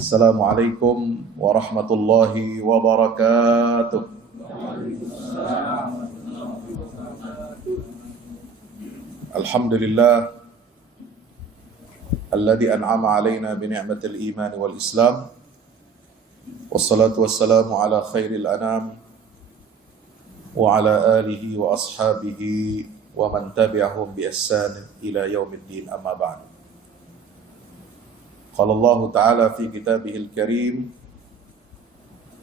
Assalamualaikum warahmatullahi wabarakatuh. Alhamdulillah alladzi an'ama 'alaina bi ni'matil iman wal islam. Wassalatu wassalamu ala khairil anam wa ala alihi wa ashabihi wa man tabi'ahum bi ihsan ila yaumiddin, amma ba'd. Qala Allah Ta'ala fi kitabihil karim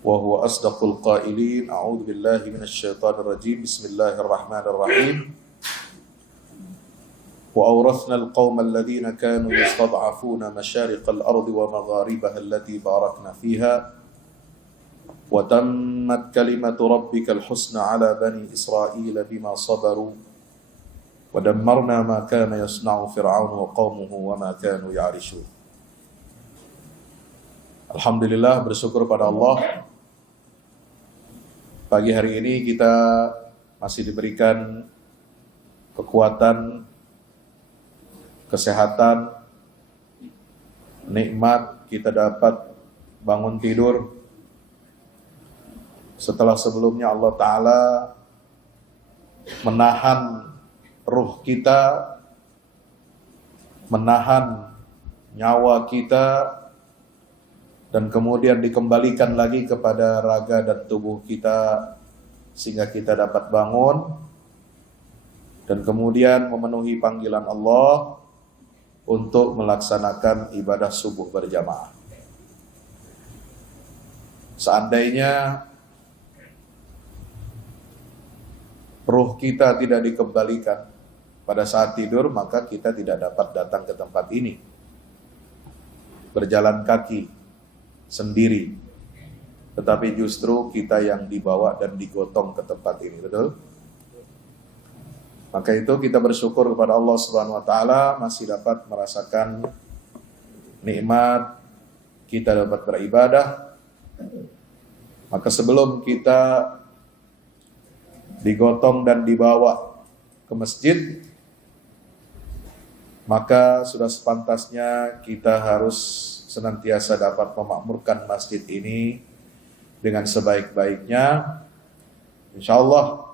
wa huwa asdaqul qailin. A'udzu billahi minasy syaithanir rajim. Bismillahirrahmanirrahim. Wa awrathna al-qauma alladhina kanu yastad'afuna masyariqal ardi wa magharibaha allati barakna fiha wa tammat kalimatu rabbikal husna 'ala bani Israila bima sabaru wa dammarna ma kana yasna'u fir'aunu wa qaumuhu wa ma kanu ya'rishun. Alhamdulillah, bersyukur pada Allah. Pagi hari ini kita masih diberikan kekuatan, kesehatan, nikmat, kita dapat bangun tidur setelah sebelumnya Allah Ta'ala menahan ruh kita, menahan nyawa kita, dan kemudian dikembalikan lagi kepada raga dan tubuh kita sehingga kita dapat bangun dan kemudian memenuhi panggilan Allah untuk melaksanakan ibadah subuh berjamaah. Seandainya ruh kita tidak dikembalikan pada saat tidur, maka kita tidak dapat datang ke tempat ini, berjalan kaki sendiri, tetapi justru kita yang dibawa dan digotong ke tempat ini, betul? Maka itu kita bersyukur kepada Allah Subhanahu wa Ta'ala masih dapat merasakan nikmat kita dapat beribadah. Maka sebelum kita digotong dan dibawa ke masjid, maka sudah sepantasnya kita harus senantiasa dapat memakmurkan masjid ini dengan sebaik-baiknya. InsyaAllah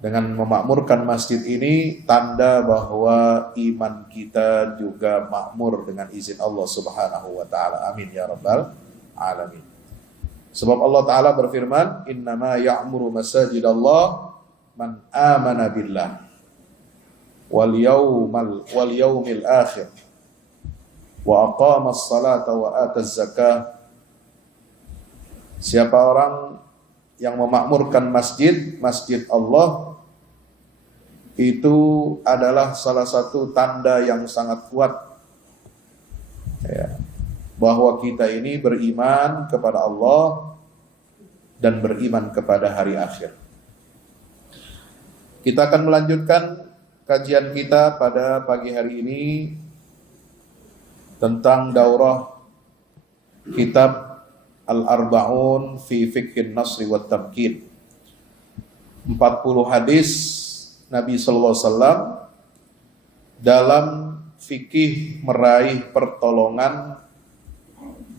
dengan memakmurkan masjid ini tanda bahwa iman kita juga makmur dengan izin Allah Subhanahu wa Ta'ala. Amin ya rabbal alamin. Sebab Allah Ta'ala berfirman, innama ya'muru masajidallah man amana billah wal yawmil akhir wa aqamas salata wa ataz zakah. Siapa orang yang memakmurkan masjid Allah, itu adalah salah satu tanda yang sangat kuat ya, bahwa kita ini beriman kepada Allah dan beriman kepada hari akhir. Kita akan melanjutkan kajian kita pada pagi hari ini tentang daurah kitab Al-Arba'un fi Fiqhin Nasri wa Tamkin. 40 hadis Nabi sallallahu alaihi wasallam dalam fikih meraih pertolongan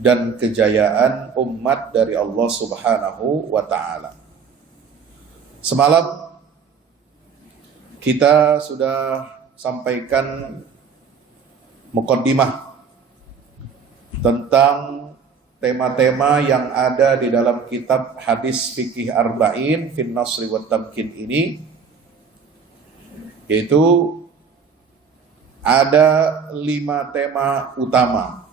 dan kejayaan umat dari Allah Subhanahu wa Ta'ala. Semalam kita sudah sampaikan muqaddimah tentang tema-tema yang ada di dalam kitab hadis fikih arba'in fin nasri wa tamkin ini, yaitu ada 5 tema utama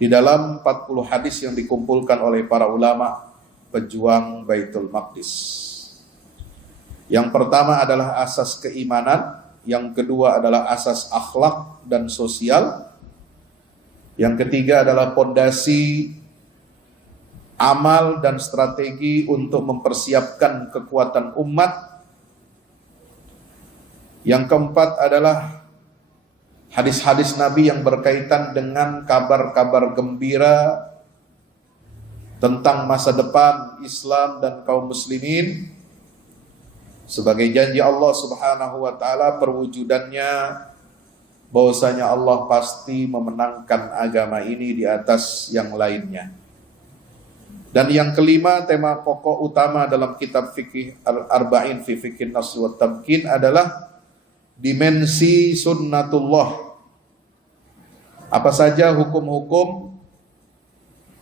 di dalam 40 hadis yang dikumpulkan oleh para ulama pejuang Baitul Maqdis. Yang pertama adalah asas keimanan, yang kedua adalah asas akhlak dan sosial, yang ketiga adalah pondasi amal dan strategi untuk mempersiapkan kekuatan umat. Yang keempat adalah hadis-hadis Nabi yang berkaitan dengan kabar-kabar gembira tentang masa depan Islam dan kaum muslimin sebagai janji Allah Subhanahu wa Ta'ala perwujudannya bahwasanya Allah pasti memenangkan agama ini di atas yang lainnya. Dan yang kelima, tema pokok utama dalam kitab fikih Al-Arba'in fi Fiqhin Nas wa Tamkin adalah dimensi sunnatullah. Apa saja hukum-hukum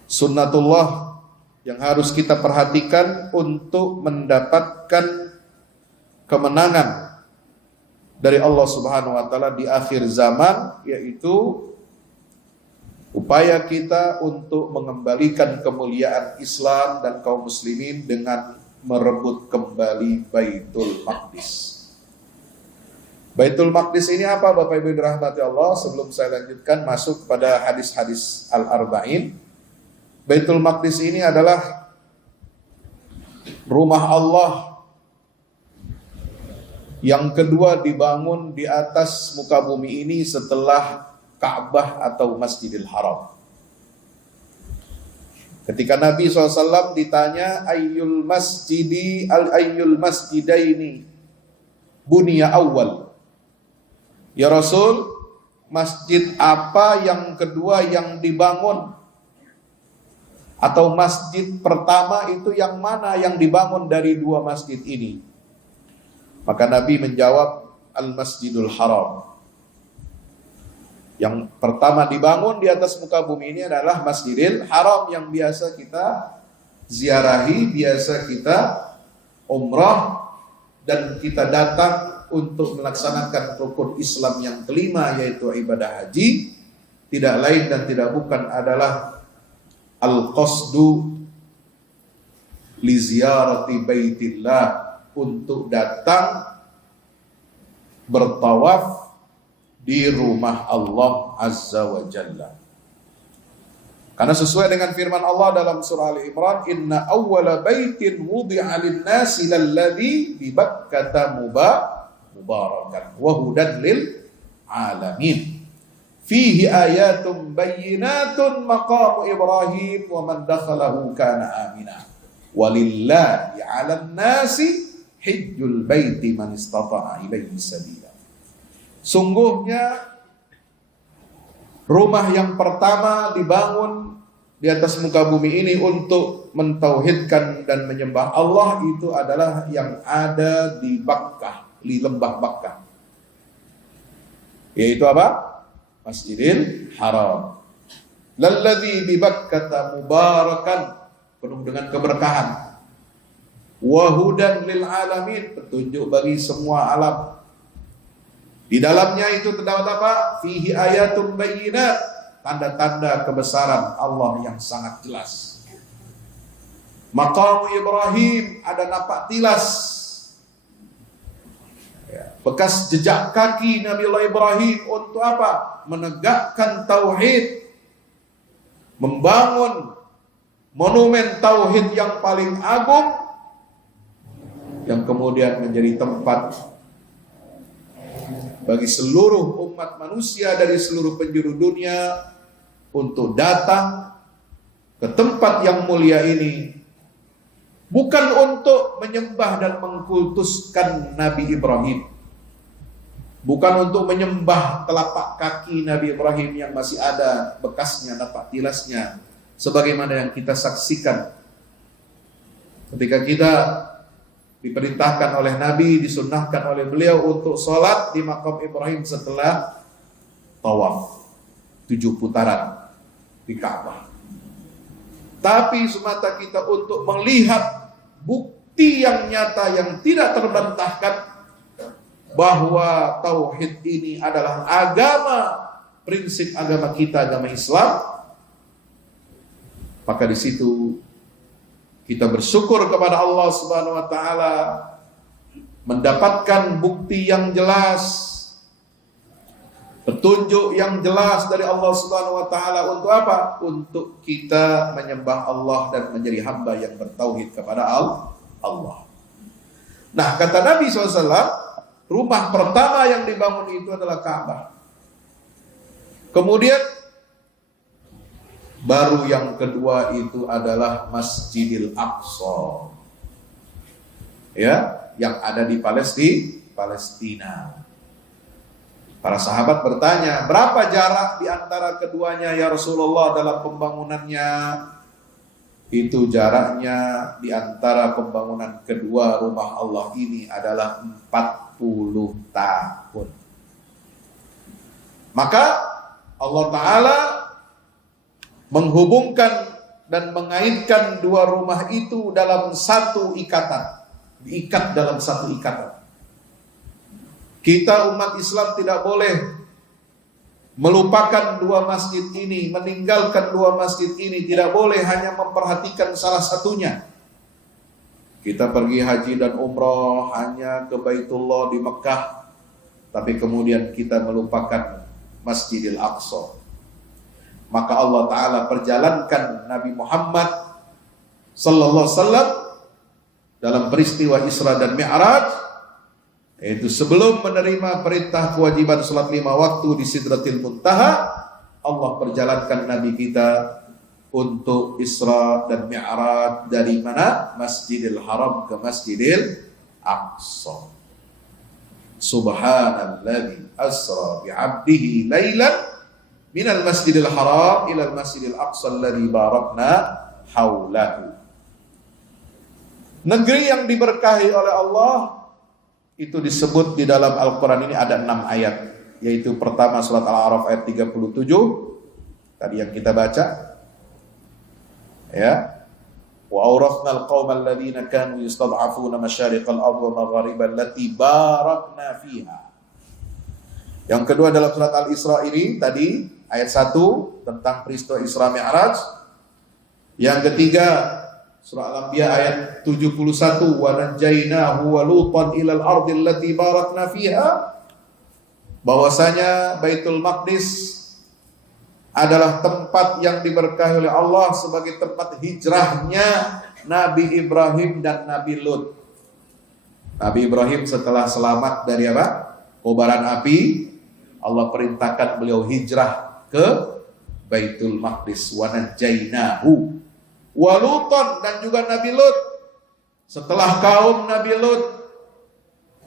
sunnatullah yang harus kita perhatikan untuk mendapatkan kemenangan dari Allah Subhanahu wa taala di akhir zaman, yaitu upaya kita untuk mengembalikan kemuliaan Islam dan kaum muslimin dengan merebut kembali Baitul Maqdis. Baitul Maqdis ini apa, Bapak Ibu dirahmati Allah? Sebelum saya lanjutkan masuk pada hadis-hadis Al-Arba'in, Baitul Maqdis ini adalah rumah Allah yang kedua dibangun di atas muka bumi ini setelah Ka'bah atau Masjidil Haram. Ketika Nabi SAW ditanya ayyul masjidaini buniya awal, ya Rasul, masjid apa yang kedua yang dibangun, atau masjid pertama itu yang mana yang dibangun dari dua masjid ini? Maka Nabi menjawab, Al-Masjidul Haram. Yang pertama dibangun di atas muka bumi ini adalah Masjidil Haram yang biasa kita ziarahi, biasa kita umrah, dan kita datang untuk melaksanakan rukun Islam yang kelima, yaitu ibadah haji. Tidak lain dan tidak bukan adalah al-qasdu li ziyarati baitillah, untuk datang bertawaf di rumah Allah Azza wa Jalla. Karena sesuai dengan firman Allah dalam surah Al-Imran, inna awwala baitin wudi'a lin-nasi lalladzi bi Bakkata mubarakan wa hudan lil alamin. Fihi ayatun bayyinatun maqamu Ibrahim wa man dakhalahu kana amina. Walillahi 'alan nasi hajjul baiti man istata'a ilaihi sabila. Sungguhnya rumah yang pertama dibangun di atas muka bumi ini untuk mentauhidkan dan menyembah Allah itu adalah yang ada di Bakkah, di lembah Bakkah. Yaitu apa? Masjidil Haram. Lalladzi bi Bakkata mubarakan, penuh dengan keberkahan. Wa hudan lil alamin, petunjuk bagi semua alam. Di dalamnya itu terdapat apa? Fihi ayatun bayyinat, tanda-tanda kebesaran Allah yang sangat jelas. Maqam Ibrahim, ada napak tilas, bekas jejak kaki Nabi Allah Ibrahim untuk apa? Menegakkan tauhid, membangun monumen tauhid yang paling agung, yang kemudian menjadi tempat bagi seluruh umat manusia dari seluruh penjuru dunia untuk datang ke tempat yang mulia ini, bukan untuk menyembah dan mengkultuskan Nabi Ibrahim, bukan untuk menyembah telapak kaki Nabi Ibrahim yang masih ada bekasnya, napak tilasnya, sebagaimana yang kita saksikan ketika kita diperintahkan oleh Nabi, disunnahkan oleh beliau untuk sholat di makam Ibrahim setelah tawaf 7 putaran di Ka'bah. Tapi semata kita untuk melihat bukti yang nyata yang tidak terbantahkan bahwa tauhid ini adalah agama, prinsip agama kita, agama Islam. Maka di situ kita bersyukur kepada Allah Subhanahu wa taala, mendapatkan bukti yang jelas, petunjuk yang jelas dari Allah Subhanahu wa taala untuk apa? Untuk kita menyembah Allah dan menjadi hamba yang bertauhid kepada Allah. Nah, kata Nabi SAW, rumah pertama yang dibangun itu adalah Ka'bah. Kemudian baru yang kedua itu adalah Masjidil Aqsa, ya, yang ada di Palestina. Para sahabat bertanya, berapa jarak di antara keduanya ya Rasulullah dalam pembangunannya? Itu jaraknya di antara pembangunan kedua rumah Allah ini adalah 40 tahun. Maka Allah Ta'ala menghubungkan dan mengaitkan dua rumah itu dalam satu ikatan. Diikat dalam satu ikatan. Kita umat Islam tidak boleh melupakan dua masjid ini, meninggalkan dua masjid ini. Tidak boleh hanya memperhatikan salah satunya. Kita pergi haji dan umrah hanya ke Baitullah di Mekah, tapi kemudian kita melupakan Masjidil Aqsa. Maka Allah Ta'ala perjalankan Nabi Muhammad sallallahu alaihi wasallam dalam peristiwa Isra dan Mi'raj, yaitu sebelum menerima perintah kewajiban salat 5 waktu di Sidratil Muntaha, Allah perjalankan Nabi kita untuk Isra dan Mi'raj dari mana? Masjidil Haram ke Masjidil Aqsa. Subhanalladzi asra bi'abdihi lailan minal Masjidil Haram ilal Masjidil Aqsa alladzi barakna haulahu. Negeri yang diberkahi oleh Allah itu disebut di dalam Al-Quran ini ada 6 ayat, yaitu pertama surat Al-A'raf ayat 37 tadi yang kita baca, ya, wa awrathnal qaumal ladzina kanu yastad'afuna masyariqal ardi wa maghariban allati barakna fiha. Yang kedua dalam surat Al-Isra ini tadi ayat 1 tentang peristiwa Isra Mi'raj. Yang ketiga surah Al-Anbiya ayat 71, wa najjaynahu wa lutan ilal ardi allati barakna fiha, bahwasanya Baitul Maqdis adalah tempat yang diberkahi oleh Allah sebagai tempat hijrahnya Nabi Ibrahim dan Nabi Lut. Nabi Ibrahim setelah selamat dari apa? Kobaran api, Allah perintahkan beliau hijrah ke Baitul Maqdis. Wa najjaynahu wa lutan, dan juga Nabi Lut. Setelah kaum Nabi Lut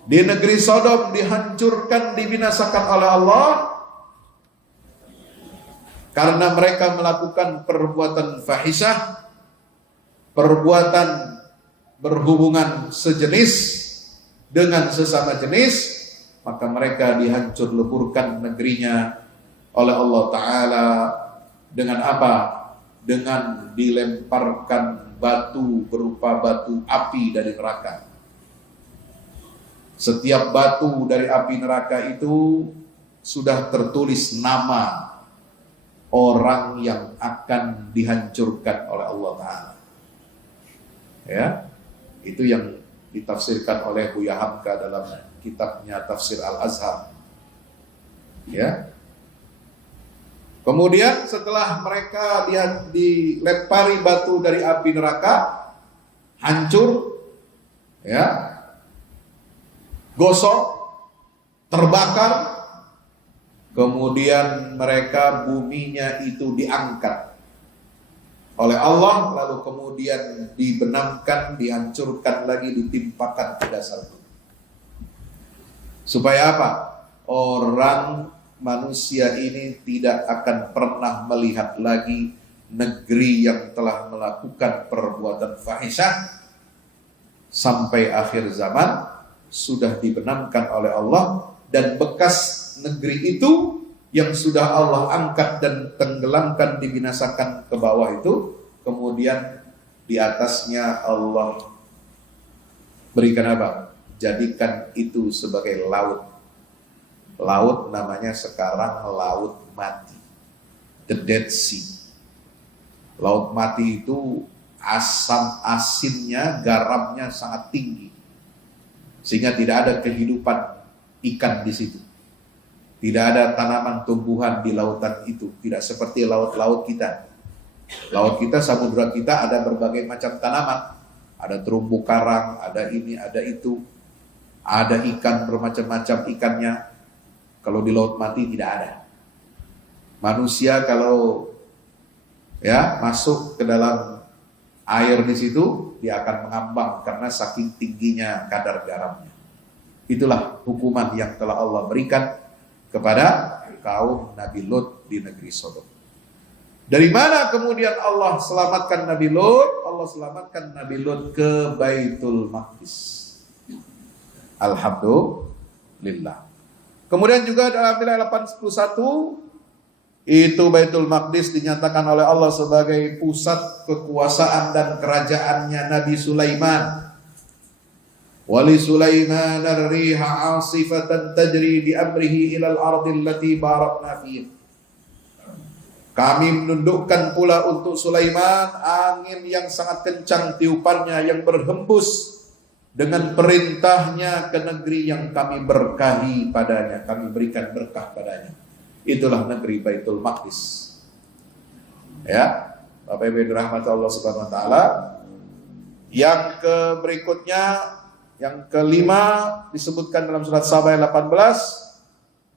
di negeri Sodom dihancurkan, dibinasakan oleh Allah karena mereka melakukan perbuatan fahisyah, perbuatan berhubungan sejenis dengan sesama jenis, maka mereka dihancur leburkan negerinya oleh Allah Ta'ala dengan apa? Dengan dilemparkan batu berupa batu api dari neraka. Setiap batu dari api neraka itu sudah tertulis nama orang yang akan dihancurkan oleh Allah Ta'ala. Ya, itu yang ditafsirkan oleh Buya Hamka dalam kitabnya Tafsir Al-Azhar. Ya. Kemudian setelah mereka dilempari batu dari api neraka, hancur, ya, gosok, terbakar, kemudian mereka buminya itu diangkat oleh Allah, lalu kemudian dibenamkan, dihancurkan lagi, ditimpakan ke dasar bumi. Supaya apa? Orang manusia ini tidak akan pernah melihat lagi negeri yang telah melakukan perbuatan fahisyah sampai akhir zaman, sudah dibenamkan oleh Allah, dan bekas negeri itu yang sudah Allah angkat dan tenggelamkan, dibinasakan ke bawah itu, kemudian di atasnya Allah berikan apa? Jadikan itu sebagai laut. Laut namanya sekarang Laut Mati, The Dead Sea. Laut Mati itu asam asinnya, garamnya sangat tinggi, sehingga tidak ada kehidupan ikan di situ. Tidak ada tanaman tumbuhan di lautan itu. Tidak seperti laut-laut kita. Laut kita, samudra kita ada berbagai macam tanaman. Ada terumbu karang, ada ini, ada itu. Ada ikan bermacam-macam ikannya. Kalau di Laut Mati tidak ada. Manusia kalau ya masuk ke dalam air di situ, dia akan mengambang karena saking tingginya kadar garamnya. Itulah hukuman yang telah Allah berikan kepada kaum Nabi Lut di negeri Sodom. Dari mana kemudian Allah selamatkan Nabi Lut? Allah selamatkan Nabi Lut ke Baitul Maqdis. Alhamdulillah. Kemudian juga dalam wilayah 81 itu Baitul Maqdis dinyatakan oleh Allah sebagai pusat kekuasaan dan kerajaannya Nabi Sulaiman. Wali Sulaiman ar-riha 'asifatan tajri bi amrihi ilal ardi allati barakna fiha. Kami menundukkan pula untuk Sulaiman angin yang sangat kencang tiupannya yang berhembus dengan perintahnya ke negeri yang kami berkahi padanya, kami berikan berkah padanya. Itulah negeri Baitul Maqdis. Ya, Bapak Ibu dirahmati Allah Subhanahu wa taala. Yang berikutnya, yang kelima disebutkan dalam surat Saba ayat 18.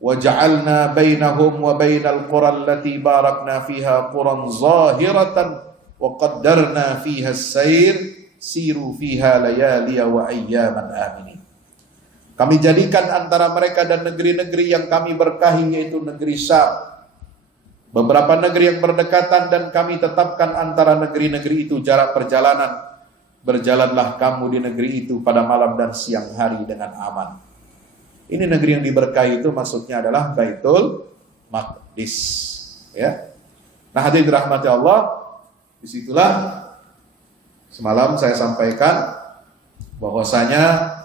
وَجَعَلْنَا بَيْنَهُمْ وَبَيْنَ الْقُرَى الَّتِي بَارَكْنَا فِيهَا قُرًى ظَاهِرَةً وَقَدَّرْنَا فِيهَا السَّيْرَ سِيرُوا فِيهَا لَيَالِيَ وَأَيَّامًا آمِنِينَ. Kami jadikan antara mereka dan negeri-negeri yang kami berkahi, yaitu negeri Syam, beberapa negeri yang berdekatan, dan kami tetapkan antara negeri-negeri itu jarak perjalanan. Berjalanlah kamu di negeri itu pada malam dan siang hari dengan aman. Ini negeri yang diberkahi itu maksudnya adalah Baitul Maqdis. Ya. Nah, hadirin dirahmati Allah, disitulah semalam saya sampaikan bahwasanya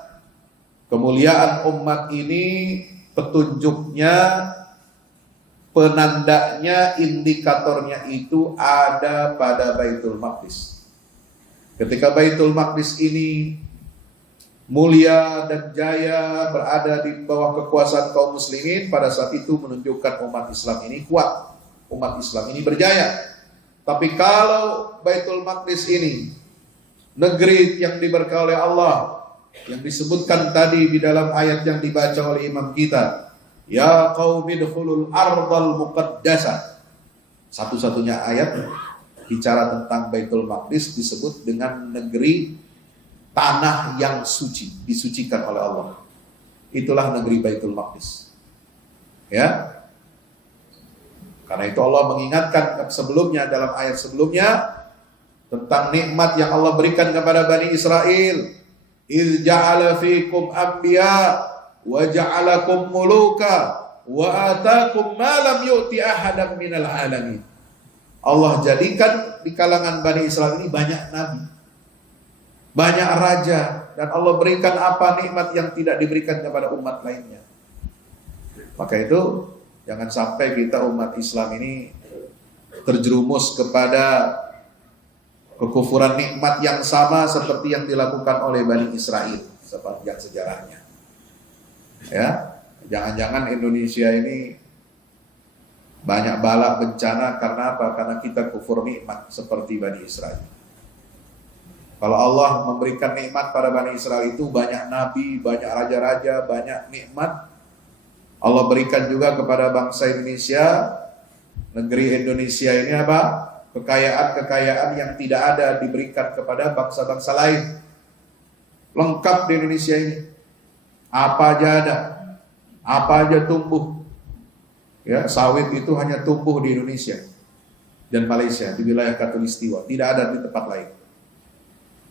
kemuliaan umat ini, petunjuknya, penandanya, indikatornya itu ada pada Baitul Maqdis. Ketika Baitul Maqdis ini mulia dan jaya berada di bawah kekuasaan kaum muslimin, pada saat itu menunjukkan umat Islam ini kuat, umat Islam ini berjaya. Tapi kalau Baitul Maqdis ini negeri yang diberkahi oleh Allah, yang disebutkan tadi di dalam ayat yang dibaca oleh imam kita, ya qaumi dkhulul ardal muqaddasah, satu-satunya ayat bicara tentang Baitul Maqdis disebut dengan negeri tanah yang suci, disucikan oleh Allah. Itulah negeri Baitul Maqdis. Ya. Karena itu Allah mengingatkan sebelumnya, dalam ayat sebelumnya, tentang nikmat yang Allah berikan kepada Bani Israel. إِذْ جَعَلَ فِيكُمْ أَنْبِيَاءَ وَجَعَلَكُمْ مُلُوكًا وَآتَاكُمْ مَا لَمْ يُؤْتِ أَحَدًا مِنَ الْعَالَمِينَ. Allah jadikan di kalangan Bani Israel ini banyak nabi, banyak raja, dan Allah berikan apa nikmat yang tidak diberikan kepada umat lainnya. Maka itu jangan sampai kita umat Islam ini terjerumus kepada kekufuran nikmat yang sama seperti yang dilakukan oleh Bani Israel sepanjang sejarahnya. Ya, jangan-jangan Indonesia ini banyak bala bencana karena apa? Karena kita kufur nikmat seperti Bani Israel. Kalau Allah memberikan nikmat pada Bani Israel itu banyak nabi, banyak raja-raja, banyak nikmat. Allah berikan juga kepada bangsa Indonesia, negeri Indonesia ini apa? Kekayaan-kekayaan yang tidak ada diberikan kepada bangsa-bangsa lain. Lengkap di Indonesia ini. Apa aja ada, apa aja tumbuh. Ya, sawit itu hanya tumbuh di Indonesia dan Malaysia, di wilayah Khatulistiwa, tidak ada di tempat lain.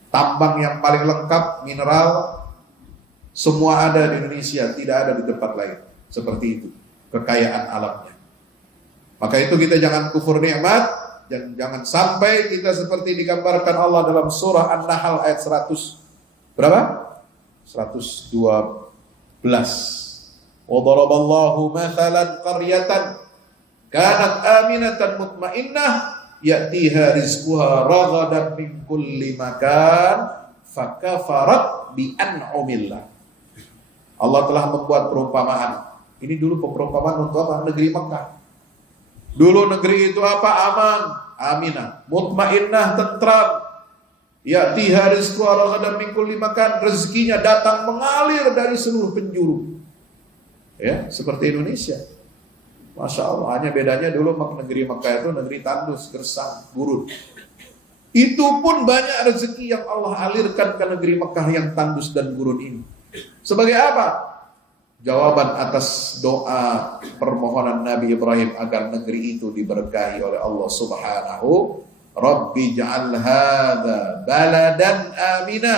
Tambang yang paling lengkap, mineral, semua ada di Indonesia, tidak ada di tempat lain. Seperti itu, kekayaan alamnya. Maka itu kita jangan kufur nikmat, dan jangan sampai kita seperti digambarkan Allah dalam surah An-Nahl ayat 100 berapa? 112. وَضَرَبَ اللَّهُ مَثَلًا قَرْيَةً كَانَتْ آمِنَةً مُطْمَئِنَّةً يَأْتِيهَا رِزْقُهَا رَغَدًا مِنْ كُلِّ مَكَانٍ فَكَفَرَتْ بِأَنْعُمِ اللَّهِ. Allah telah membuat perumpamaan. Ini dulu perumpamaan untuk apa? Negeri Mekah. Dulu negeri itu apa? Aman, aminah, mutmainnah, tentram. Ya'tiha rizquha ragadan min kulli makan, rezekinya datang mengalir dari seluruh penjuru. Ya, seperti Indonesia. Masya Allah, hanya bedanya dulu negeri Mekah itu negeri tandus, gersang, gurun. Itu pun banyak rezeki yang Allah alirkan ke negeri Mekah yang tandus dan gurun ini. Sebagai apa? jawaban atas doa permohonan Nabi Ibrahim agar negeri itu diberkahi oleh Allah Subhanahu. Rabbi ja'al hadza baladan amina.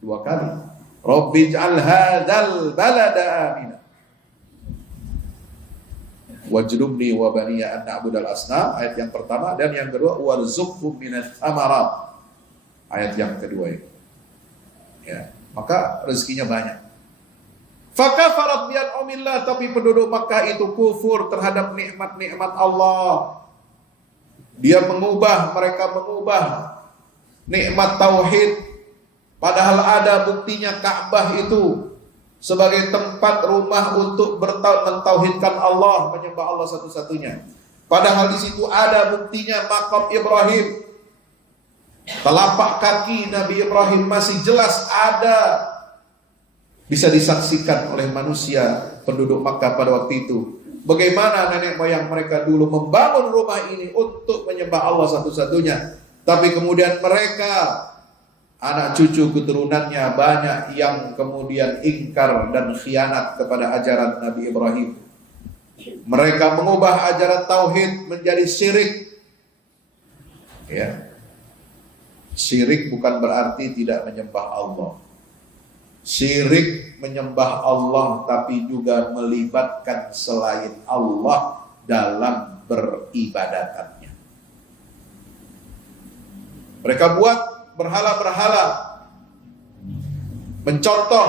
2 kali. Rabbi ja'al hadzal balada amina. Wajnubni wa baniya an na'budal asnam, ayat yang pertama, dan yang kedua warzuqhum minats tsamarat, ayat yang kedua ini. Ya, maka rezekinya banyak. Fakafarat bi an'amillah, tapi penduduk Makkah itu kufur terhadap nikmat-nikmat Allah. Mereka mengubah nikmat tauhid, padahal ada buktinya Ka'bah itu sebagai tempat rumah untuk mentauhidkan Allah, menyembah Allah satu-satunya. Padahal di situ ada buktinya makam Ibrahim. Telapak kaki Nabi Ibrahim masih jelas ada, bisa disaksikan oleh manusia penduduk Makkah pada waktu itu. Bagaimana nenek moyang mereka dulu membangun rumah ini untuk menyembah Allah satu-satunya. Tapi kemudian mereka, anak cucu keturunannya, banyak yang kemudian ingkar dan khianat kepada ajaran Nabi Ibrahim. Mereka mengubah ajaran tauhid menjadi syirik. Ya. Syirik bukan berarti tidak menyembah Allah. Syirik menyembah Allah tapi juga melibatkan selain Allah dalam beribadatannya. Mereka buat berhala-berhala, mencontoh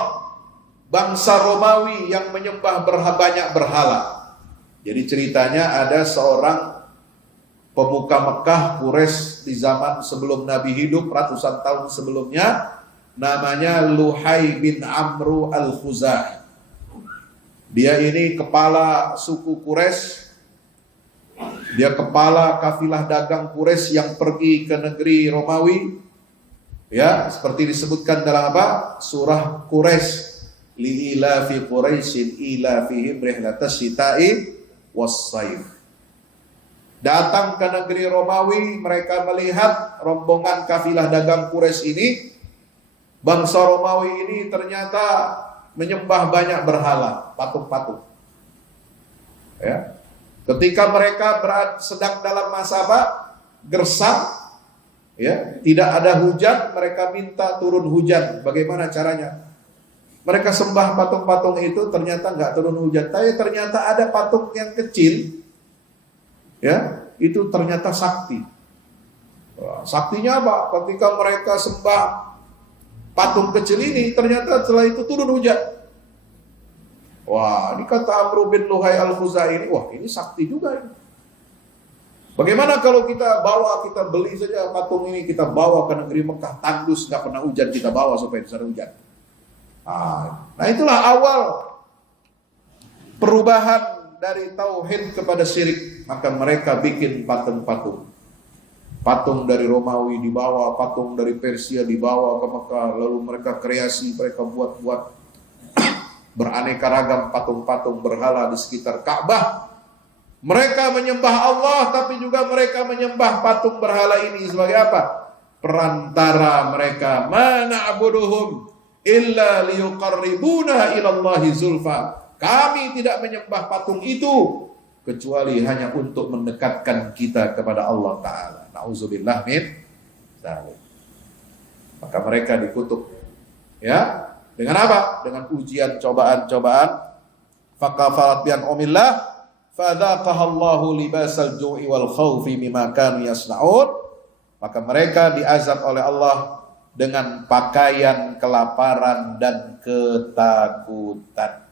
bangsa Romawi yang menyembah banyak berhala. Jadi ceritanya ada seorang pemuka Mekah Quraisy di zaman sebelum Nabi hidup, ratusan tahun sebelumnya, namanya Luhai bin Amru al-Khuzai. Dia ini kepala suku Quraisy. Dia kepala kafilah dagang Quraisy yang pergi ke negeri Romawi. Ya, seperti disebutkan dalam apa? Surah Quraisy. Li ilafi Quraisyin ilafihim rihlatas syita'i was-saif. Datang ke negeri Romawi, mereka melihat rombongan kafilah dagang Quraisy ini. Bangsa Romawi ini ternyata menyembah banyak berhala, patung-patung. Ya. Ketika mereka sedang dalam masa gersang, ya, tidak ada hujan, mereka minta turun hujan. Bagaimana caranya? Mereka sembah patung-patung itu, ternyata nggak turun hujan. Tapi ternyata ada patung yang kecil, ya, itu ternyata sakti. Saktinya apa? Ketika mereka sembah patung kecil ini, ternyata setelah itu turun hujan. Wah, ini kata Amru bin Luhai al-Khuzai ini, wah ini sakti juga ini. Bagaimana kalau kita beli saja patung ini, kita bawa ke negeri Mekah, tandus, nggak pernah hujan, kita bawa supaya bisa hujan. Nah itulah awal perubahan dari tauhid kepada syirik. Maka mereka bikin patung-patung. Patung dari Romawi dibawa, patung dari Persia dibawa ke Mekah, lalu mereka kreasi, mereka buat beraneka ragam patung-patung berhala di sekitar Ka'bah. Mereka menyembah Allah, tapi juga mereka menyembah patung berhala ini sebagai apa? Perantara mereka. Ma na'buduhum illa liyuqarribuna ilallahi zulfa. Kami tidak menyembah patung itu kecuali hanya untuk mendekatkan kita kepada Allah Ta'ala. Na'udzubillah min dzalik. Maka mereka dikutuk, ya, dengan apa? Dengan ujian, cobaan-cobaan. Fakafarat bi an'amillah fadzaqahallahu libasal ju'i wal khaufi mimma kanu yasna'un. Maka mereka diazab oleh Allah dengan pakaian kelaparan dan ketakutan.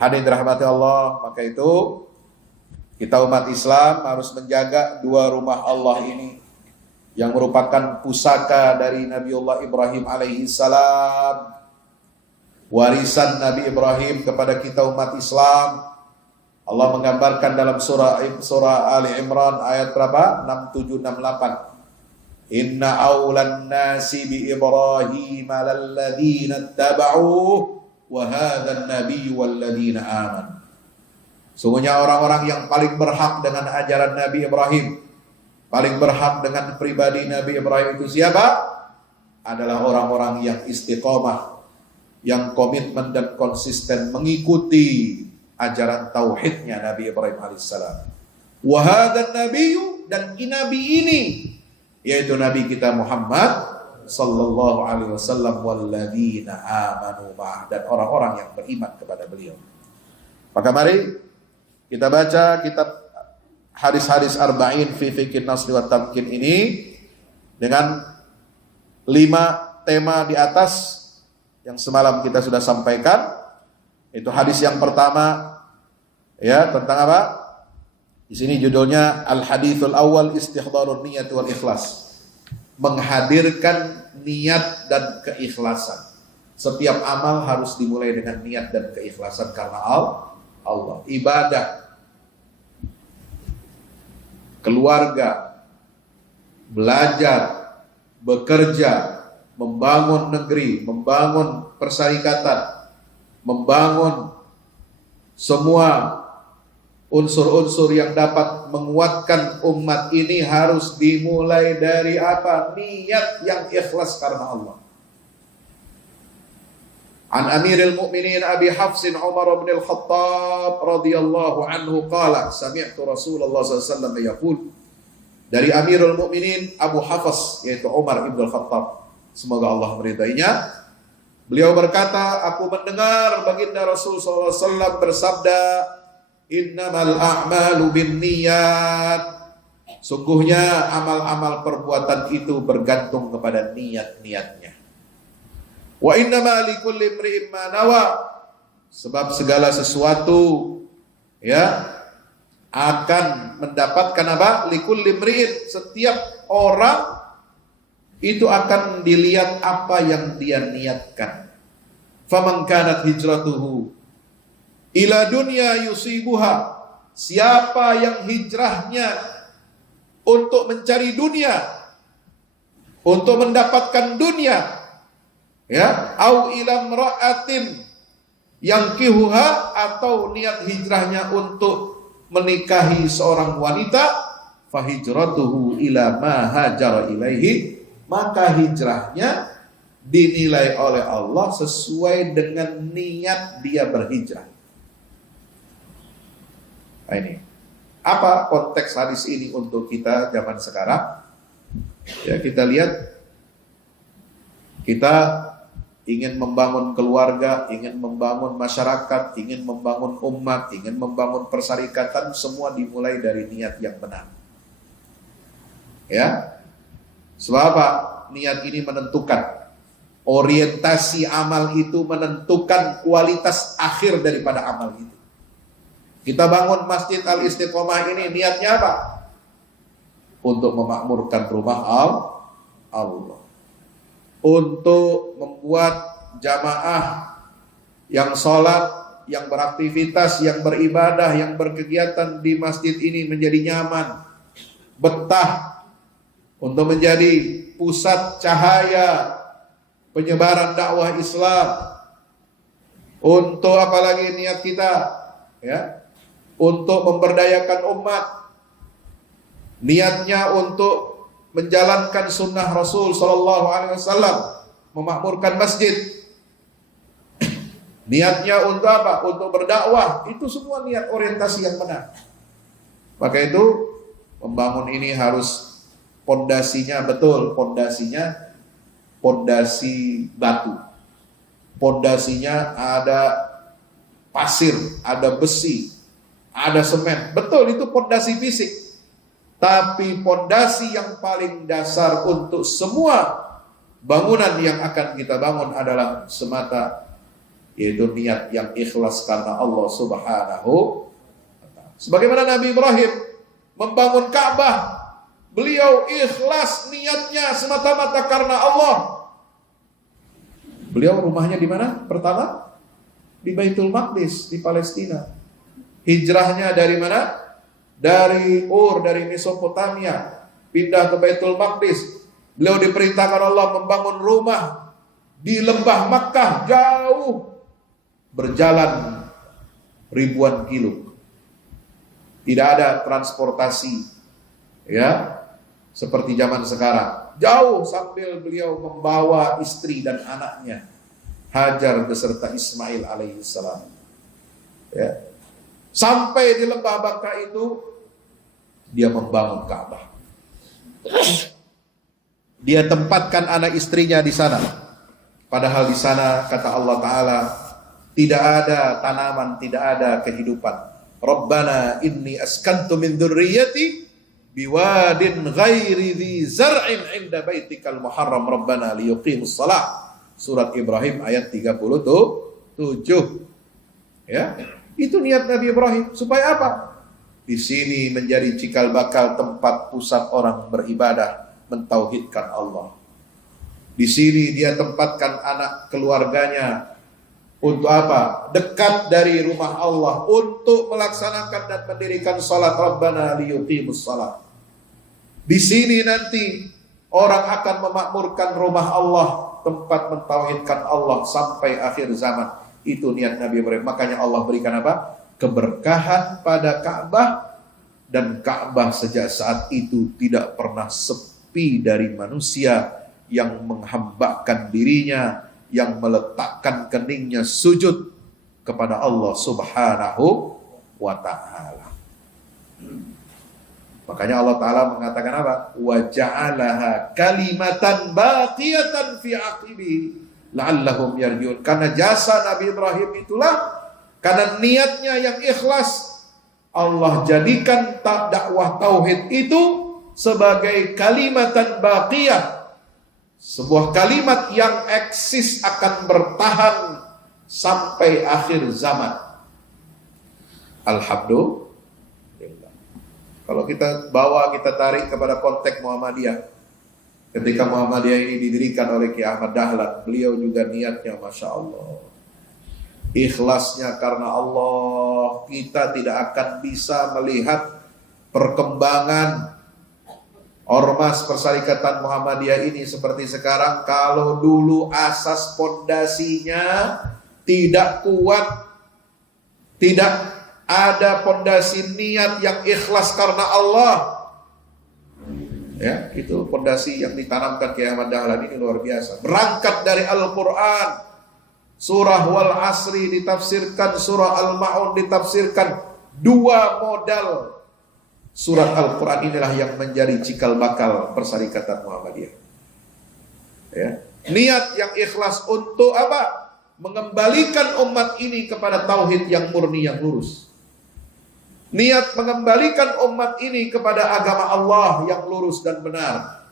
Hadirin dirahmati Allah, maka itu kita umat Islam harus menjaga dua rumah Allah ini yang merupakan pusaka dari Nabiullah Ibrahim alaihi salam, warisan Nabi Ibrahim kepada kita umat Islam. Allah menggambarkan dalam surah Ali Imran ayat berapa? 6768. Inna awlan nasi bi Ibrahim lalladzina tabauh wa hadzal nabiyyu walladzina amanu. Sungguhnya orang-orang yang paling berhak dengan ajaran Nabi Ibrahim, paling berhak dengan pribadi Nabi Ibrahim itu siapa? Adalah orang-orang yang istiqomah yang komitmen dan konsisten mengikuti ajaran tauhidnya Nabi Ibrahim alaihissalam. Wa hadzan nabiyyu, dan nabi ini yaitu Nabi kita Muhammad sallallahu alaihi wasallam, walladzina amanu ma'ah, dan orang-orang yang beriman kepada beliau. Maka mari kita baca kitab hadis-hadis arba'in fi fiqhin nasli wa tamkin ini dengan 5 tema di atas yang semalam kita sudah sampaikan. Itu hadis yang pertama ya, tentang apa? Di sini judulnya Al-Hadithul Awal Istihdharun Niyat wal Ikhlas. Menghadirkan niat dan keikhlasan. Setiap amal harus dimulai dengan niat dan keikhlasan karena Allah. Ibadah, keluarga, belajar, bekerja, membangun negeri, membangun persyarikatan, membangun semua unsur-unsur yang dapat menguatkan umat ini harus dimulai dari apa? Niat yang ikhlas karena Allah. An Amiril Mu'minin Abi Hafsin Umar bin Al-Khattab radhiyallahu anhu qala sami'tu Rasulullah sallallahu alaihi wasallam yaqul, dari Amirul Mu'minin Abu Hafs yaitu Umar bin Al-Khattab, semoga Allah meridainya, beliau berkata, aku mendengar baginda Rasul sallallahu alaihi wasallam bersabda, innamal a'malu binniyat, sungguhnya amal-amal perbuatan itu bergantung kepada niat-niatnya. Wa innama likulli imri'in ma nawa, sebab segala sesuatu ya akan mendapatkan apa? Likulli imri'in, setiap orang itu akan dilihat apa yang dia niatkan. Faman kanat hijratuhu ila dunya yusibuha, siapa yang hijrahnya untuk mencari dunia, untuk mendapatkan dunia, ya, au ila imra'atin yankihuha, atau niat hijrahnya untuk menikahi seorang wanita, fahijratuhu ila ma hajara ilaihi, maka hijrahnya dinilai oleh Allah sesuai dengan niat dia berhijrah. Nah, ini apa konteks hadis ini untuk kita zaman sekarang? Ya, kita lihat, kita ingin membangun keluarga, ingin membangun masyarakat, ingin membangun umat, ingin membangun persyarikatan, semua dimulai dari niat yang benar. Ya, sebab apa? Niat ini menentukan, orientasi amal itu menentukan kualitas akhir daripada amal itu. Kita bangun Masjid Al-Istiqomah ini niatnya apa? Untuk memakmurkan rumah Allah. Untuk membuat jamaah yang sholat, yang beraktivitas, yang beribadah, yang berkegiatan di masjid ini menjadi nyaman, betah, untuk menjadi pusat cahaya penyebaran dakwah Islam. Untuk apalagi niat kita, ya, untuk memberdayakan umat, niatnya untuk menjalankan sunnah Rasul sallallahu alaihi wasallam, memakmurkan masjid. Niatnya untuk apa? Untuk berdakwah. Itu semua niat orientasi yang benar. Maka itu membangun ini harus pondasinya betul, pondasinya pondasi batu. Pondasinya ada pasir, ada besi, ada semen. Betul, itu pondasi fisik. Tapi pondasi yang paling dasar untuk semua bangunan yang akan kita bangun adalah semata, yaitu niat yang ikhlas karena Allah Subhanahu wa ta'ala. Sebagaimana Nabi Ibrahim membangun Ka'bah, beliau ikhlas niatnya semata-mata karena Allah. Beliau rumahnya di mana? Pertama di Baitul Maqdis di Palestina. Hijrahnya dari mana? Dari dari Mesopotamia, pindah ke Baitul Maqdis. Beliau diperintahkan Allah membangun rumah di lembah Makkah, jauh, berjalan ribuan kilo. Tidak ada transportasi, ya, seperti zaman sekarang. Jauh, sambil beliau membawa istri dan anaknya. Hajar beserta Ismail alaihissalam. Ya. Sampai di lembah Baka itu dia membangun Ka'bah. Dia tempatkan anak istrinya di sana. Padahal di sana kata Allah Ta'ala tidak ada tanaman, tidak ada kehidupan. Rabbana inni askantu min dzurriyyati biwadin ghairi dzi zar'in 'inda baitikal muharram rabbana liyuqimus shalah. Surat Ibrahim ayat 37. Ya. Itu niat Nabi Ibrahim supaya apa? Di sini menjadi cikal bakal tempat pusat orang beribadah, mentauhidkan Allah. Di sini dia tempatkan anak keluarganya untuk apa? Dekat dari rumah Allah untuk melaksanakan dan mendirikan salat Rabbana liyuqimus salat. Di sini nanti orang akan memakmurkan rumah Allah, tempat mentauhidkan Allah sampai akhir zaman. Itu niat Nabi Ibrahim. Makanya Allah berikan apa? Keberkahan pada Ka'bah, dan Ka'bah sejak saat itu tidak pernah sepi dari manusia yang menghambakan dirinya, yang meletakkan keningnya sujud kepada Allah Subhanahu wa ta'ala. Makanya Allah Ta'ala mengatakan apa? Wa ja'alaha kalimatan baqiyatan fi aqibihi la'allahum yarji'un. Karena jasa Nabi Ibrahim itulah, karena niatnya yang ikhlas, Allah jadikan dakwah tauhid itu sebagai kalimatan baqiyah, sebuah kalimat yang eksis, akan bertahan sampai akhir zaman. Alhamdulillah. Kalau kita bawa, kita tarik kepada konteks Muhammadiyah, ketika Muhammadiyah ini didirikan oleh Ki Ahmad Dahlan, beliau juga niatnya Masya Allah, ikhlasnya karena Allah. Kita tidak akan bisa melihat perkembangan Ormas Persyarikatan Muhammadiyah ini seperti sekarang kalau dulu asas pondasinya tidak kuat, tidak ada pondasi niat yang ikhlas karena Allah. Ya, itu pondasi yang ditanamkan Kiai Ahmad Dahlan ini luar biasa. Berangkat dari Al-Quran, surah Wal Asri ditafsirkan, surah Al-Ma'un ditafsirkan. Dua modal surat Al-Quran inilah yang menjadi cikal bakal Persyarikatan Muhammadiyah. Ya. Niat yang ikhlas untuk apa? Mengembalikan umat ini kepada tauhid yang murni, yang lurus. Niat mengembalikan umat ini kepada agama Allah yang lurus dan benar.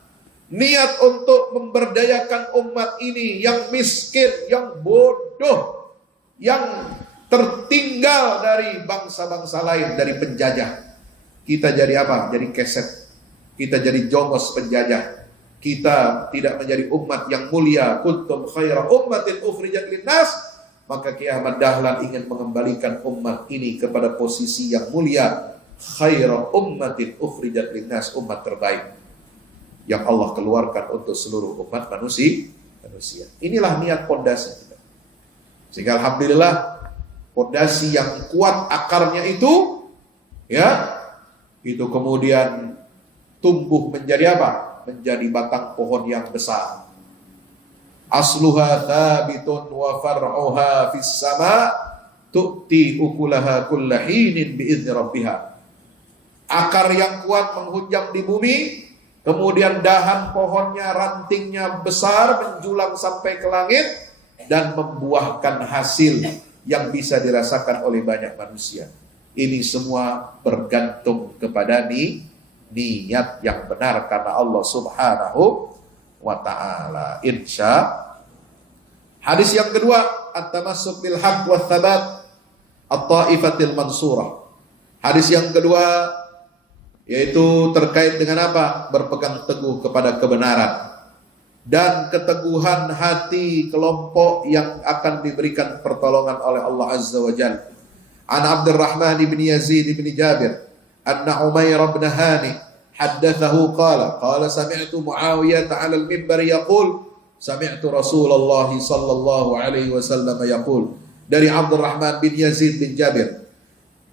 Niat untuk memberdayakan umat ini yang miskin, yang bodoh, yang tertinggal dari bangsa-bangsa lain, dari penjajah. Kita jadi apa? Jadi keset. Kita jadi jongos penjajah. Kita tidak menjadi umat yang mulia. Kuntum khaira ummatin ukhrijat linnas. Maka Ki Ahmad Dahlan ingin mengembalikan umat ini kepada posisi yang mulia. Khaira ummatin ukhrijat linnas, umat terbaik yang Allah keluarkan untuk seluruh umat manusia. Inilah niat pondasi kita. Sehingga alhamdulillah pondasi yang kuat akarnya itu, ya, itu kemudian tumbuh menjadi apa? Menjadi batang pohon yang besar. Asluha thabitun wa far'uha fis sama tu'ti ukulaha kulla hinin bi'izni rabbiha. Akar yang kuat menghujam di bumi, kemudian dahan pohonnya, rantingnya besar menjulang sampai ke langit dan membuahkan hasil yang bisa dirasakan oleh banyak manusia. Ini semua bergantung kepada niat yang benar karena Allah Subhanahu wa ta'ala. Insya. Hadis yang kedua, at-tamassuk bil haqq wa thabat at-ta'ifatil mansurah. Hadis yang kedua yaitu terkait dengan apa? Berpegang teguh kepada kebenaran dan keteguhan hati kelompok yang akan diberikan pertolongan oleh Allah Azza wa Jalla. An Abdurrahman bin Yazid bin Jabir anna Umair bin Hani haddathahu qala sami'tu Muawiyah 'ala al-mimbar yaqul sami'tu Rasulullah sallallahu alaihi wasallam yaqul. Dari Abdurrahman bin Yazid bin Jabir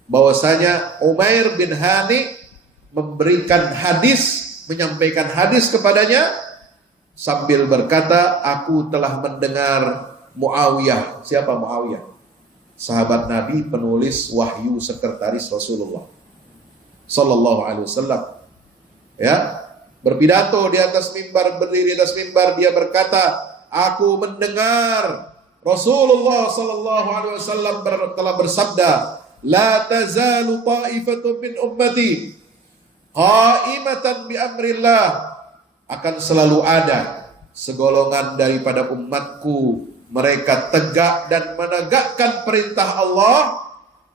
bahwasanya Umair bin Hani memberikan hadis, menyampaikan hadis kepadanya sambil berkata, aku telah mendengar Muawiyah. Siapa Muawiyah? Sahabat Nabi, penulis wahyu, sekretaris Rasulullah sallallahu alaihi wasallam. Ya, berpidato di atas mimbar, berdiri di atas mimbar, dia berkata, aku mendengar Rasulullah sallallahu alaihi wasallam telah bersabda, la tazalu ta'ifatun min ummati qa'imatan bi amrillah, akan selalu ada segolongan daripada umatku, mereka tegak dan menegakkan perintah Allah,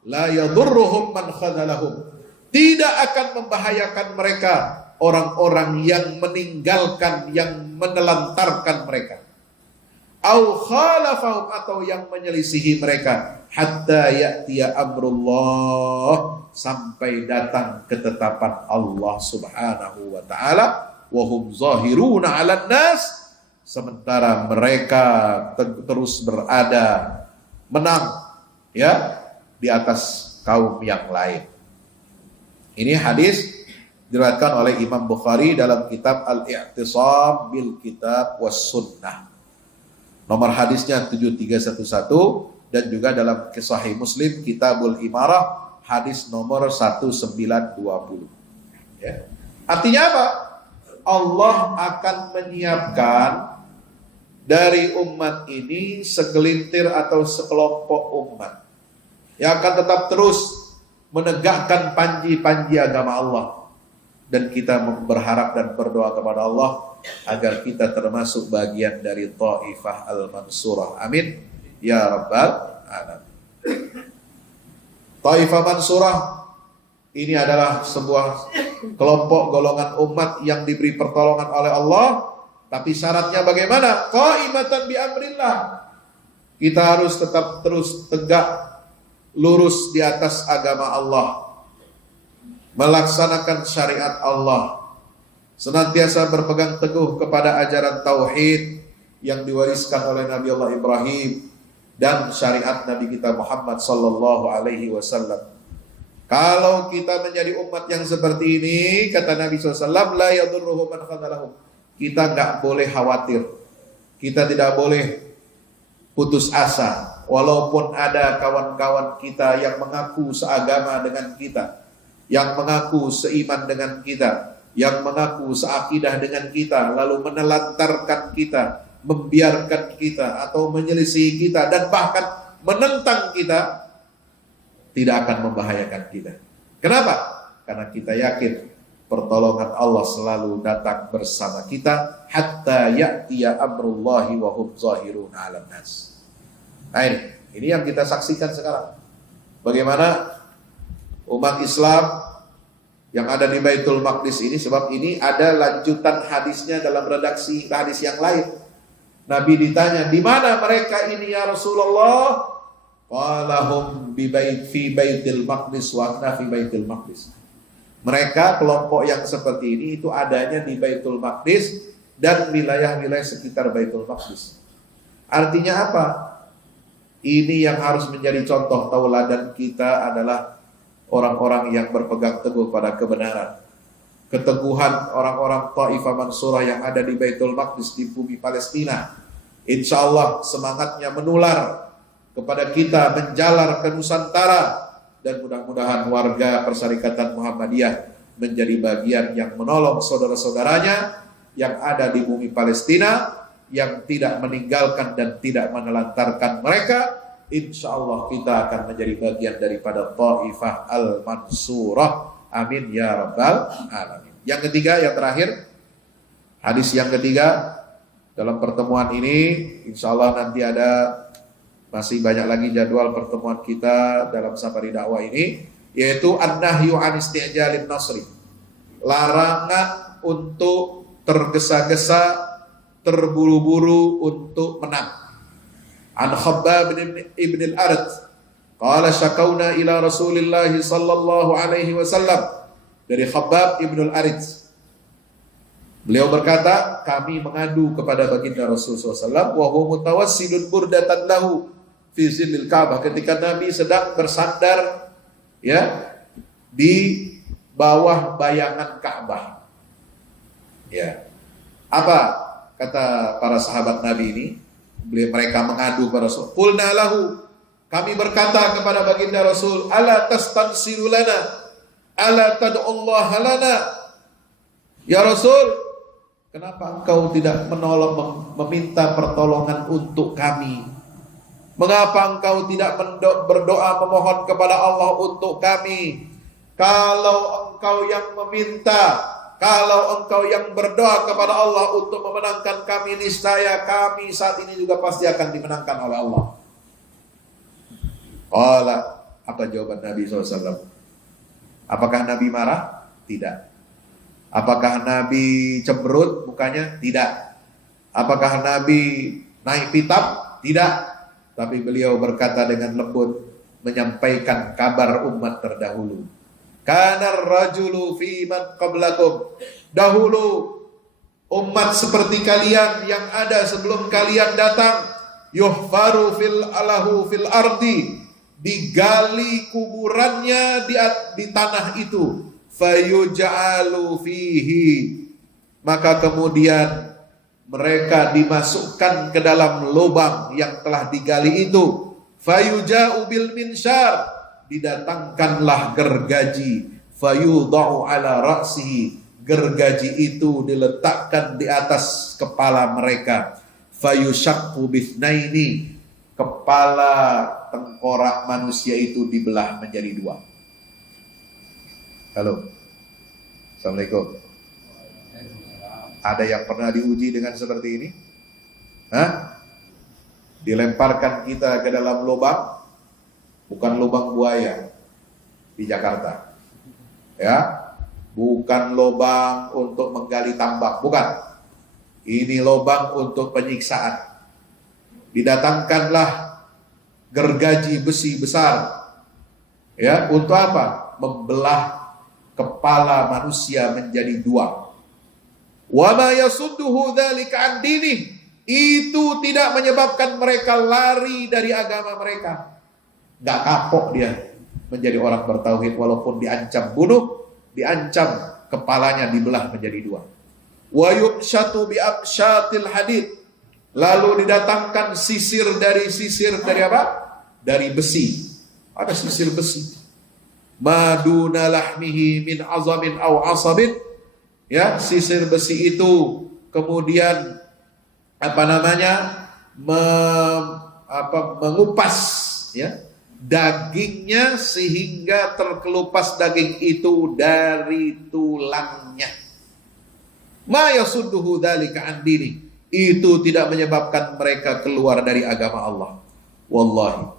la yadurruhum man khadalahum, tidak akan membahayakan mereka orang-orang yang meninggalkan, yang menelantarkan mereka, au khalafahum, atau yang menyelisihi mereka, hatta ya'tiya amrullah, sampai datang ketetapan Allah subhanahu wa ta'ala, wahum zahiruna 'alan nas, sementara mereka terus berada menang ya di atas kaum yang lain. Ini hadis diriwayatkan oleh Imam Bukhari dalam kitab Al-I'tisam bil Kitab was Sunnah. Nomor hadisnya 7311, dan juga dalam Sahih Muslim Kitabul Imarah hadis nomor 1920. Ya. Artinya apa? Allah akan menyiapkan dari umat ini segelintir atau sekelompok umat yang akan tetap terus menegakkan panji-panji agama Allah, dan kita berharap dan berdoa kepada Allah agar kita termasuk bagian dari Taifah Al-Mansurah. Amin ya rabbal alamin. Taifah Mansurah ini adalah sebuah kelompok golongan umat yang diberi pertolongan oleh Allah, tapi syaratnya bagaimana? Qa'imatan bi amrillah. Kita harus tetap terus tegak lurus di atas agama Allah, melaksanakan syariat Allah, senantiasa berpegang teguh kepada ajaran tauhid yang diwariskan oleh Nabi Allah Ibrahim dan syariat Nabi kita Muhammad sallallahu alaihi wasallam. Kalau kita menjadi umat yang seperti ini, kata Nabi SAW, la yadurruhum man khadalahum, kita nggak boleh khawatir, kita tidak boleh putus asa. Walaupun ada kawan-kawan kita yang mengaku seagama dengan kita, yang mengaku seiman dengan kita, yang mengaku seakidah dengan kita, lalu menelantarkan kita, membiarkan kita, atau menyelisih kita, dan bahkan menentang kita, tidak akan membahayakan kita. Kenapa? Karena kita yakin pertolongan Allah selalu datang bersama kita, hatta ya'tiya amrullahi wa hum zahirun 'alan nas. Nah, ini yang kita saksikan sekarang. Bagaimana umat Islam yang ada di Baitul Maqdis ini, sebab ini ada lanjutan hadisnya dalam redaksi hadis yang lain. Nabi ditanya, di mana mereka ini ya Rasulullah? Qalahum fi Baitul Maqdis wa ana fi Baitul Maqdis. Mereka kelompok yang seperti ini itu adanya di Baitul Maqdis dan wilayah-wilayah sekitar Baitul Maqdis. Artinya apa? Ini yang harus menjadi contoh tauladan kita adalah orang-orang yang berpegang teguh pada kebenaran. Keteguhan orang-orang Taifah Mansurah yang ada di Baitul Maqdis, di bumi Palestina, insya Allah semangatnya menular kepada kita, menjalar ke Nusantara, dan mudah-mudahan warga Perserikatan Muhammadiyah menjadi bagian yang menolong saudara-saudaranya yang ada di bumi Palestina, yang tidak meninggalkan dan tidak menelantarkan mereka. Insya Allah kita akan menjadi bagian daripada Taifah Al-Mansurah. Amin ya rabbal alamin. Yang ketiga, yang terakhir, hadis yang ketiga dalam pertemuan ini, insya Allah nanti ada masih banyak lagi jadwal pertemuan kita dalam safari dakwah ini, yaitu an-nahyu an isti'jalin nasri, larangan untuk tergesa-gesa, terburu-buru untuk menang. An Khabbab ibn al-Arat qala syakawna ila Rasulillah sallallahu alaihi wasallam, dari Khabbab ibn al-Arat, beliau berkata, kami mengadu kepada baginda Rasulullah SAW, wa huwa mutawassilun burdatan lahu fi zillil Ka'bah, ketika Nabi sedang bersandar ya di bawah bayangan Ka'bah. Ya. Apa kata para sahabat Nabi ini? Mereka mengadu kepada Rasul. Qulna lahu, kami berkata kepada baginda Rasul, ala tastansiru lana, ala tad'ullaha lana. Ya Rasul, kenapa engkau tidak meminta pertolongan untuk kami? Mengapa engkau tidak berdoa memohon kepada Allah untuk kami? Kalau engkau yang meminta, kalau engkau yang berdoa kepada Allah untuk memenangkan kami, niscaya kami saat ini juga pasti akan dimenangkan oleh Allah. Qala, apa jawaban Nabi SAW? Apakah Nabi marah? Tidak. Apakah Nabi cemberut mukanya? Tidak. Apakah Nabi naik pitam? Tidak. Tapi beliau berkata dengan lembut, menyampaikan kabar umat terdahulu. Kana rajulu fi man qablakum. Dahulu umat seperti kalian yang ada sebelum kalian datang, yuhfaru fil ardi, digali kuburannya di tanah itu, fayuj'alu fihi, maka kemudian mereka dimasukkan ke dalam lubang yang telah digali itu, fayuja'u bil minsyar, didatangkanlah gergaji, fayudha'u ala ra'sihi, gergaji itu diletakkan di atas kepala mereka, fayushaqqu bithnaini, kepala tengkorak manusia itu dibelah menjadi dua. Halo, Assalamualaikum. Ada yang pernah diuji dengan seperti ini? Hah? Dilemparkan kita ke dalam lubang, bukan lubang buaya di Jakarta, ya, bukan lubang untuk menggali tambak, bukan. Ini lubang untuk penyiksaan. Didatangkanlah gergaji besi besar, ya, untuk apa? Membelah kepala manusia menjadi dua. Wa ma yasudduhu dzalika an dinih, itu tidak menyebabkan mereka lari dari agama mereka. Gak kapok dia menjadi orang bertauhid walaupun diancam bunuh, diancam kepalanya dibelah menjadi dua. Wa yubshatu bi absyatil hadid, lalu didatangkan sisir dari apa? Dari besi. Ada sisir besi. Maduna lahmihi min azamin aw asabin, ya, sisir besi itu kemudian mengupas, ya, dagingnya sehingga terkelupas daging itu dari tulangnya. Ma yasudduhu dzalika an dini, itu tidak menyebabkan mereka keluar dari agama Allah. Wallahi,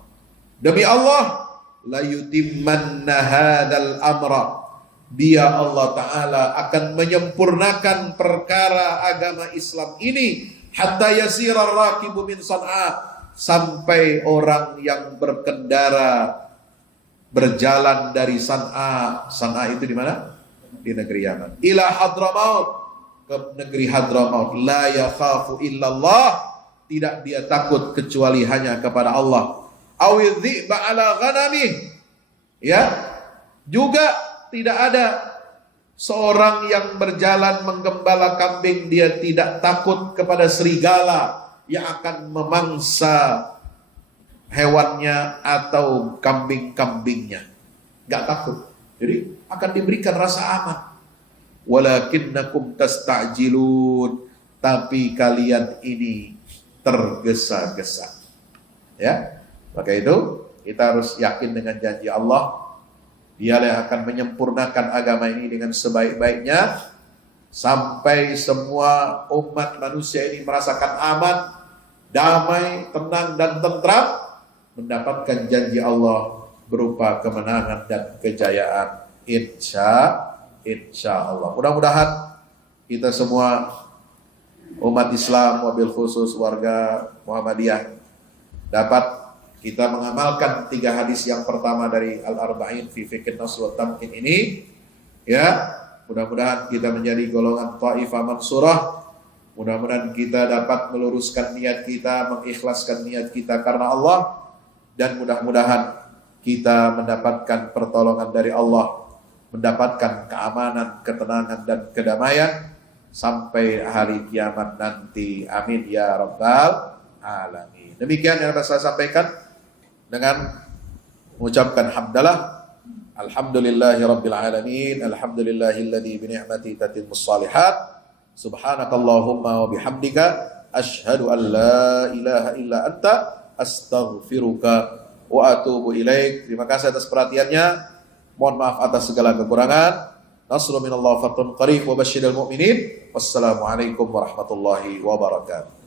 demi Allah, la yutimmanna hadzal amra, dia Allah Ta'ala akan menyempurnakan perkara agama Islam ini, hatta yasirar rakibu min San'a, sampai orang yang berkendara berjalan dari San'a. San'a itu di mana? Di negeri Yaman. Ila Hadramaut, ke negeri Hadramaut. La yakhafu illallah, tidak dia takut kecuali hanya kepada Allah. Awidhi'ba ala ghanamih, ya, juga tidak ada seorang yang berjalan menggembala kambing, dia tidak takut kepada serigala yang akan memangsa hewannya atau kambing-kambingnya. Gak takut. Jadi akan diberikan rasa aman. Walakinnakum tasta'jilun, tapi kalian ini tergesa-gesa. Ya, maka itu kita harus yakin dengan janji Allah. Dialah yang akan menyempurnakan agama ini dengan sebaik-baiknya, sampai semua umat manusia ini merasakan aman, damai, tenang, dan tentram, mendapatkan janji Allah berupa kemenangan dan kejayaan, insya Allah. Mudah-mudahan kita semua umat Islam, wabil khusus warga Muhammadiyah, dapat kita mengamalkan 3 hadis yang pertama dari Al-Arba'in fi Fiqhin Nas wa Tamkin ini, ya. Mudah-mudahan kita menjadi golongan Taifah Mansurah. Mudah-mudahan kita dapat meluruskan niat kita, mengikhlaskan niat kita karena Allah, dan mudah-mudahan kita mendapatkan pertolongan dari Allah, mendapatkan keamanan, ketenangan, dan kedamaian sampai hari kiamat nanti. Amin ya rabbal alamin. Demikian yang dapat saya sampaikan dengan mengucapkan hamdalah. Alhamdulillahirabbil alamin. Alhamdulillahilladzi bi ni'mati tatimmus shalihat. Subhanakallahumma wa bihamdika asyhadu an la ilaha illa anta astaghfiruka wa atubu ilaik. Terima kasih atas perhatiannya. Mohon maaf atas segala kekurangan. Nasrun minallah, fathun qarib, wa basyiril mu'minin. Wassalamualaikum warahmatullahi wabarakatuh.